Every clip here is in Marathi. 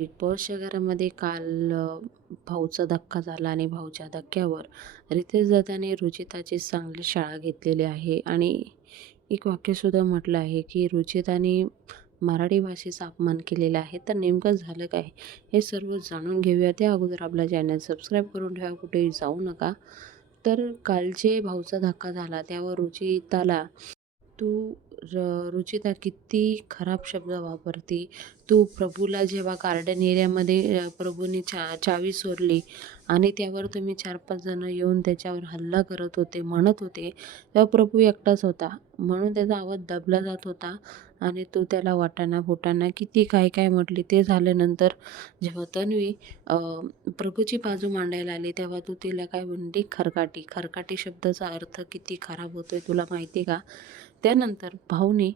बिग बॉसच्या घरामध्ये काल भाऊचा धक्का झाला आणि भाऊच्या धक्क्यावर रितेश दादाने रुचिताची चांगली शाळा घेतलेली आहे आणि एक वाक्यसुद्धा म्हटलं आहे की रुचिताने मराठी भाषेचा अपमान केलेला आहे. तर नेमकं झालं काय हे सर्व जाणून घेऊया. त्या अगोदर आपला चॅनल सबस्क्राईब करून ठेवा, कुठेही जाऊ नका. तर कालचे भाऊचा धक्का झाला त्यावर रुचिताला तू रुचिता किती खराब शब्द वापरते. तू प्रभूला जेव्हा गार्डन एरियामध्ये प्रभूने चावी चोरली आणि त्यावर तुम्ही 4-5 जण येऊन त्याच्यावर हल्ला करत होते, म्हणत होते, तेव्हा प्रभू एकटाच होता. म्हणून त्याचा आवाज दबला जात होता आणि तू त्याला वाटाणा-फुटाणा किती काय-काय म्हटली. ते झाल्यानंतर जेव्हा तन्वी प्रभूची बाजू मांडायला आली, तेव्हा तू तिला काय म्हणली, खरकाटी. खरकाटी शब्दाचा अर्थ किती खराब होतोय तुला माहिती का? त्यानंतर भाऊने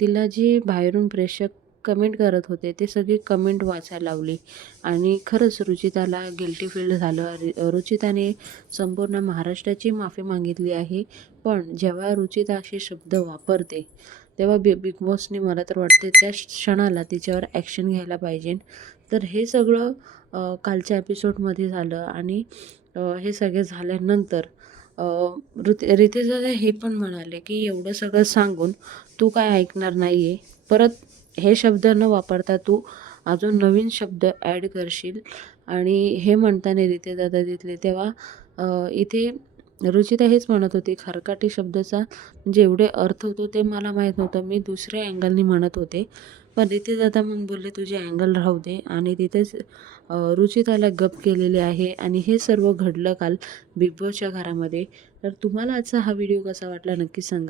तिला जे बाहेरून प्रेक्षक कमेंट करत होते ते सगळी कमेंट वाचायला लावली आणि खरंच रुचिताला गिल्टी फील झालं. रुचिताने संपूर्ण महाराष्ट्राची माफी मागितली आहे. पण जेव्हा रुचिता असे शब्द वापरते तेव्हा बिग बॉसने मला तर वाटते त्या क्षणाला तिच्यावर ॲक्शन घ्यायला पाहिजे. तर हे सगळं कालच्या एपिसोडमध्ये झालं आणि हे सगळे झाल्यानंतर रितेश दादा हे पण म्हणाले की एवढं सगळं सांगून तू काय ऐकणार नाही आहे. परत हे शब्द न वापरता तू अजून नवीन शब्द ॲड करशील आणि हे म्हणताना रितेश दादा तिथले तेव्हा इथे रुचिता हेच म्हणत होती, खरकाटी शब्दाचा म्हणजे एवढे अर्थ होतो ते मला माहीत नव्हतं. मी दुसऱ्या अँगलनी म्हणत होते. पण रितेश दादा मग बोलले तुझे अँगल राहू दे आणि तिथेच रुचिताला गप केलेले आहे आणि हे सर्व घडलं काल बिग बॉसच्या घरामध्ये. तर तुम्हाला आजचा हा व्हिडिओ कसा वाटला नक्की सांगा.